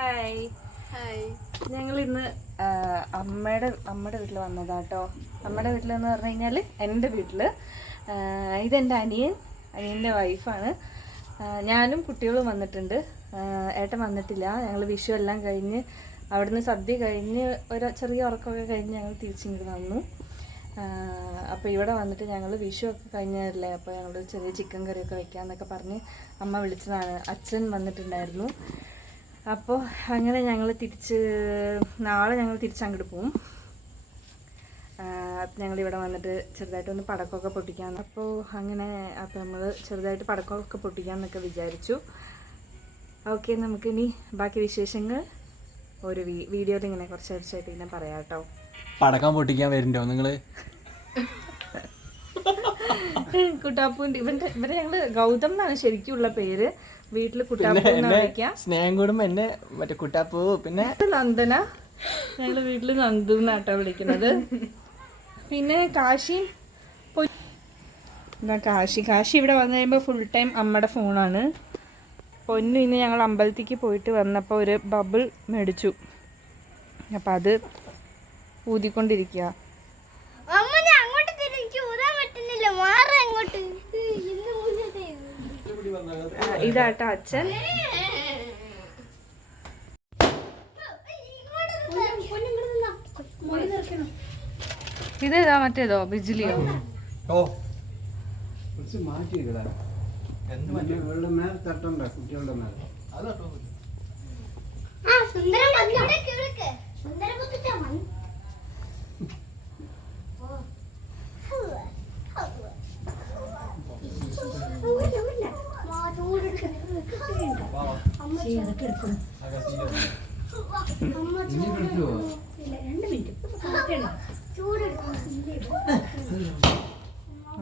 Hi hi. ഞങ്ങൾ ഇന്ന് അമ്മയുടെ വീട്ടിൽ വന്നതാട്ടോ. അമ്മയുടെ വീട്ടിലെന്ന് പറഞ്ഞു കഴിഞ്ഞാൽ എൻ്റെ വീട്ടിൽ. ഇതെൻ്റെ അനിയൻ്റെ വൈഫാണ്. ഞാനും കുട്ടികളും വന്നിട്ടുണ്ട്. ഏട്ടൻ വന്നിട്ടില്ല. ഞങ്ങൾ വിഷു എല്ലാം കഴിഞ്ഞ് അവിടുന്ന് സദ്യ കഴിഞ്ഞ് ഒരു ചെറിയ ഉറക്കമൊക്കെ കഴിഞ്ഞ് ഞങ്ങൾ തിരിച്ചിങ്ങോട്ട് വന്നു. അപ്പോൾ ഇവിടെ വന്നിട്ട് ഞങ്ങൾ വിഷു ഒക്കെ കഴിഞ്ഞല്ലേ, അപ്പോൾ ഞങ്ങൾ ചെറിയ ചിക്കൻ കറിയൊക്കെ വെക്കാമെന്നൊക്കെ പറഞ്ഞ് അമ്മ വിളിച്ചതാണ്. അച്ഛൻ വന്നിട്ടുണ്ടായിരുന്നു. അപ്പോൾ അങ്ങനെ ഞങ്ങൾ നാളെ ഞങ്ങൾ തിരിച്ചങ്ങോട്ട് പോവും. ഞങ്ങളിവിടെ വന്നിട്ട് ചെറുതായിട്ടൊന്ന് പടക്കമൊക്കെ പൊട്ടിക്കാം. അപ്പോൾ നമ്മൾ ചെറുതായിട്ട് പടക്കമൊക്കെ പൊട്ടിക്കാമെന്നൊക്കെ വിചാരിച്ചു. ഓക്കെ, നമുക്കിനി ബാക്കി വിശേഷങ്ങൾ ഒരു വീഡിയോയിൽ ഇങ്ങനെ കുറച്ചായിട്ട് ഇങ്ങനെ പറയാം കേട്ടോ. പടക്കം പൊട്ടിക്കാൻ വരുന്നുണ്ടോ നിങ്ങള്? കുട്ടാപ്പൂൻ്റെ ഇവരെ ഞങ്ങള് ഗൗതം എന്നാണ് ശരിക്കുള്ള പേര്. വീട്ടില് കുട്ടാപ്പൂ സ്നേഹം കൂടുമ്പോ എന്നെ മറ്റേ കുട്ടാപ്പൂ, പിന്നെ നന്ദന. ഞങ്ങള് വീട്ടില് നന്ദു എന്നാട്ടോ വിളിക്കുന്നത്. പിന്നെ കാശി ഇവിടെ വന്നു കഴിയുമ്പോൾ ഫുൾ ടൈം അമ്മയുടെ ഫോണാണ്. പൊന്നു ഇന്ന് ഞങ്ങൾ അമ്പലത്തേക്ക് പോയിട്ട് വന്നപ്പോൾ ഒരു ബബിൾ മേടിച്ചു. അപ്പം അത് ഊതിക്കൊണ്ടിരിക്കുക. ഇതാട്ടോ അച്ഛൻ. ഇതേതാ മറ്റേതോ ബിജിലിയോ?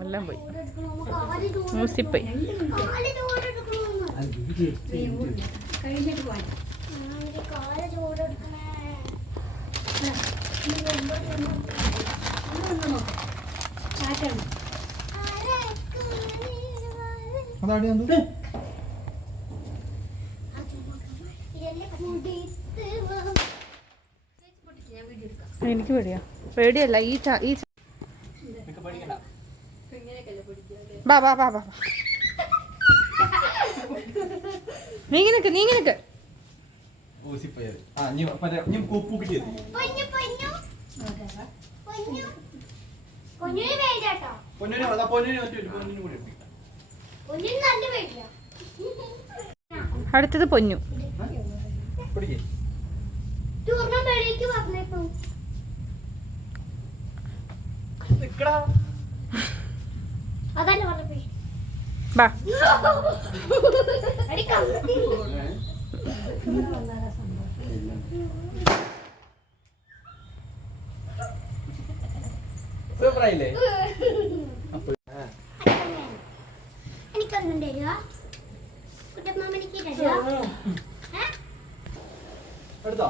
എല്ലാം പോയി, മൂസിപ്പോയി. എനിക്ക് പേടിയല്ല. ബാ നീങ്ങി നിക്ക്. അടുത്തത് പൊന്നു. ബാ സൂപ്പറായില്ലേ? എടുത്തോ?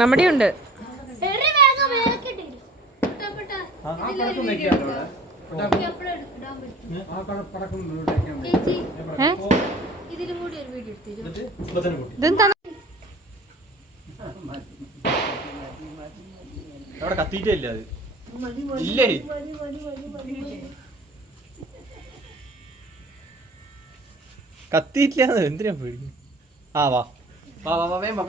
നമ്മുടെ ഉണ്ട്. അവിടെ കത്തിയിട്ടില്ല. അത് ഇല്ലേ? കത്തിയില്ല. എന്തിനാ പേടി? വാ വേമ്പ.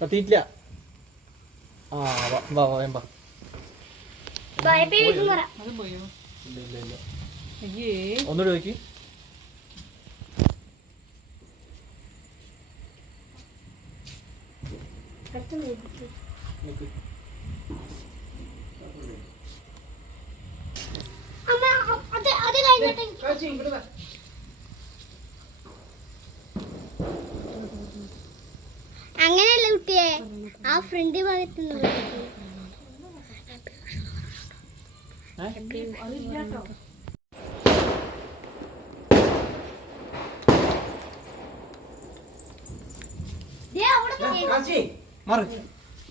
കത്തിയിട്ടില്ല. വേമ്പ. ഒന്നുകൂടി നോക്കി. അങ്ങനെയല്ല കുട്ടിയെ, ആ ഫ്രണ്ട് ഭാഗത്ത്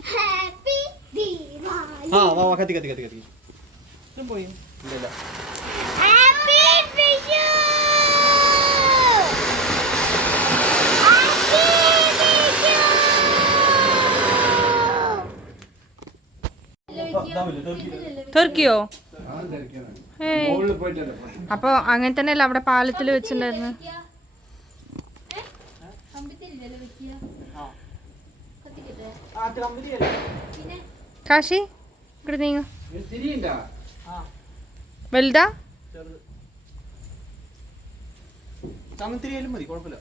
ഹാപ്പി ദീപാവലി. ആ വാ വാ കത്തി കത്തി കത്തി കത്തി പോയി ഇല്ല ഹാപ്പി വിഷു. ഹാപ്പി വിഷു. തുർക്കിയോ? അപ്പൊ അങ്ങനെ തന്നെയല്ല അവിടെ പാലത്തിൽ വെച്ചിട്ടുണ്ടായിരുന്നു. കാശി ഇവിടെ നീങ്ങ. വലുതാ? ചന്ദനത്തിരിയാലും മതി, കുഴപ്പമില്ല.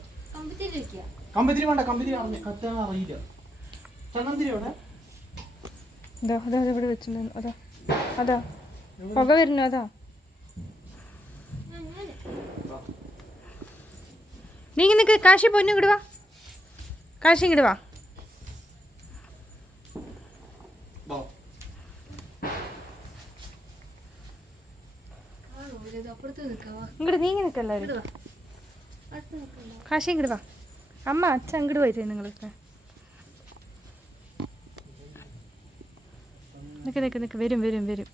കമ്പത്തിരി വേണ്ട, കമ്പത്തിരി കത്താൻ അറിയില്ല. ചന്ദനത്തിരി അവിടെ അതാ അതാ ഇവിടെ വെച്ചിട്ടുണ്ടായിരുന്നു. അതാ അതാ പുക വരുന്നു. അതാ നീ നിക്ക്. കാശി പൊന്നു ഇങ്ങോട്ട് വാ. കാശി ഇങ്ങോട്ട് വാ. ഇങ്ങോട്ട് നീങ്ങി നിൽക്കല്ലാരും. കാശി ഇങ്ങോട്ട് വാ. അമ്മ അച്ഛൻ ഇങ്ങോട്ട് വരും. നിങ്ങളൊക്കെ നിക്ക് നിക്ക് നിക്ക്. വരും വരും വരും.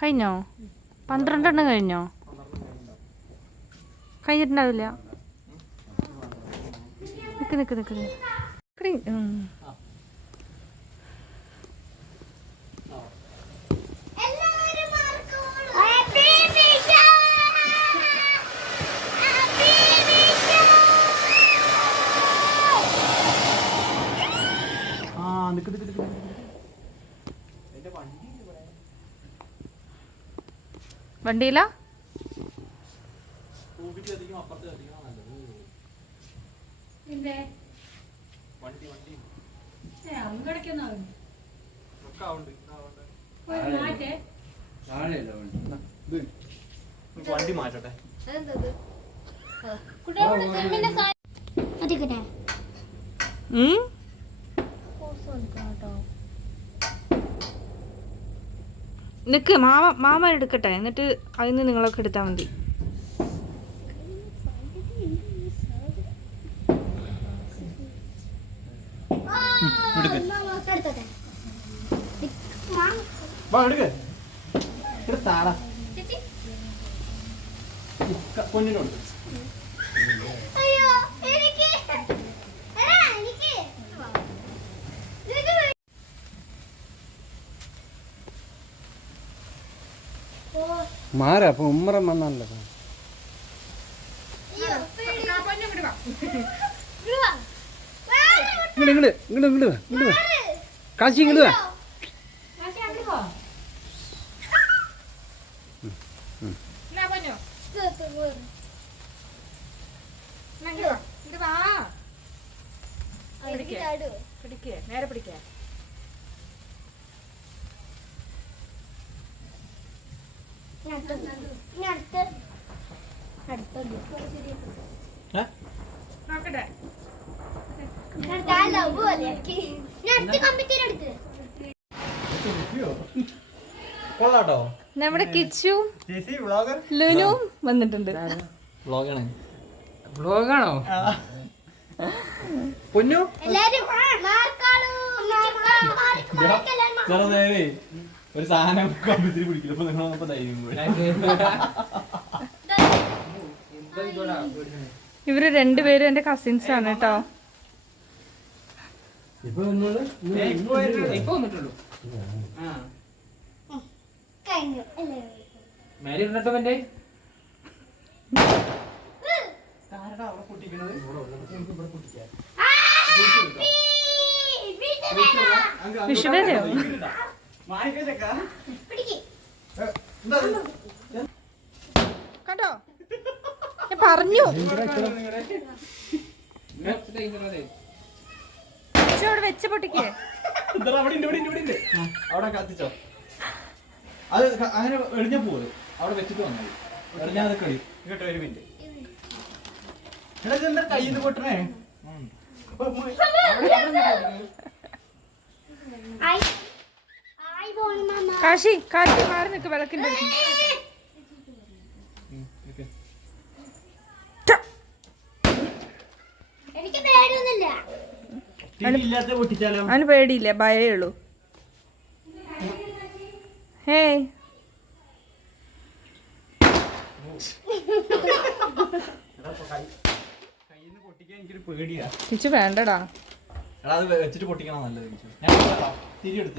കഴിഞ്ഞോ? 12 എണ്ണം കഴിഞ്ഞോ? കഴിഞ്ഞിട്ടുണ്ടാവില്ല. നിക്ക് നിക്ക് നിക്ക്. വണ്ടിയിലാ? വണ്ടി മാറ്റട്ടെ. നിക്ക്. മാമ എടുക്കട്ടെ, എന്നിട്ട് അതിന് നിങ്ങളൊക്കെ എടുത്താൽ മതി. പൊന്നിനോട് മാറാ. അപ്പൊ ഉമ്മറം വന്നല്ലോ. ഇങ്ങോട്ട് ഇങ്ങോട്ട് ഇങ്ങോട്ട് ഇങ്ങോട്ട് ഇങ്ങോട്ട് കാശി ഇങ്ങോട്ട് വാ. നേരെ പിടിക്കേ. നോക്കട്ടെ. കൊള്ളാട്ടോ. നമ്മുടെ കിച്ചു ലുനു വന്നിട്ടുണ്ട്. വ്ളോഗാണ്. ബ്ലോഗാണോ? പൊന്നു ഒരു സാധനം കമ്പത്തിരി പിടിക്കില്ല. അപ്പൊ നിങ്ങൾ ധൈര്യം കൂടെ. ഇവര് രണ്ടുപേരും എന്റെ കസിൻസ് ആണ് കേട്ടോ. ഇപ്പൊ എന്നോട് ഇപ്പൊ വന്നിട്ടുള്ളൂ. ആ കഴിഞ്ഞു അല്ലേ മേരി ഇട്ടോ എന്റെ ആരടാ അവിടെ പൊട്ടിക്കണത്? എനിക്ക് ഇവിടെ പൊട്ടിക്കാം. വിഷുവല്ലയോ? കണ്ടോ ഞാൻ പറഞ്ഞു. അവിടെ വെച്ച് പൊട്ടിക്കേ. അവിടെ കത്തിച്ചോ. അത് അങ്ങനെ എളിഞ്ഞ പോവത് അവിടെ വെച്ചിട്ട് വന്നത് എളിഞ്ഞാൽ അത് കഴിയും കേട്ടോ. ഒരു മിനിറ്റ് എടാ ഇതെന്താ കയ്യിൽ നിന്ന് പൊട്ടണേ? കാശി കാശി മാറി നിൽക്ക് വിളക്കിന്റെ അടുത്ത്. എനിക്ക് പേടിയൊന്നുമില്ല. ഇല്ലാത്ത പൊട്ടിച്ചാലോ? അവന് പേടിയില്ല, ഭയേ ഉള്ളൂ. ഹേയ് കയ്യിന്ന് പൊട്ടിക്കാൻ എനിക്കൊരു പേടിയാ. തിരിച്ചു വേണ്ടടാ. എടാ അത് വെച്ചിട്ട് പൊട്ടിക്കണം നല്ലത്. ഞാൻ തിരി എടുത്ത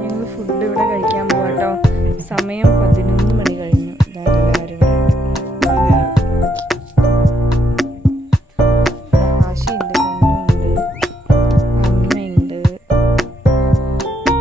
ഞങ്ങൾ ഫുഡ് ഇവിടെ കഴിക്കാൻ പോവാട്ടോ. സമയം 11 മണി കഴിഞ്ഞു.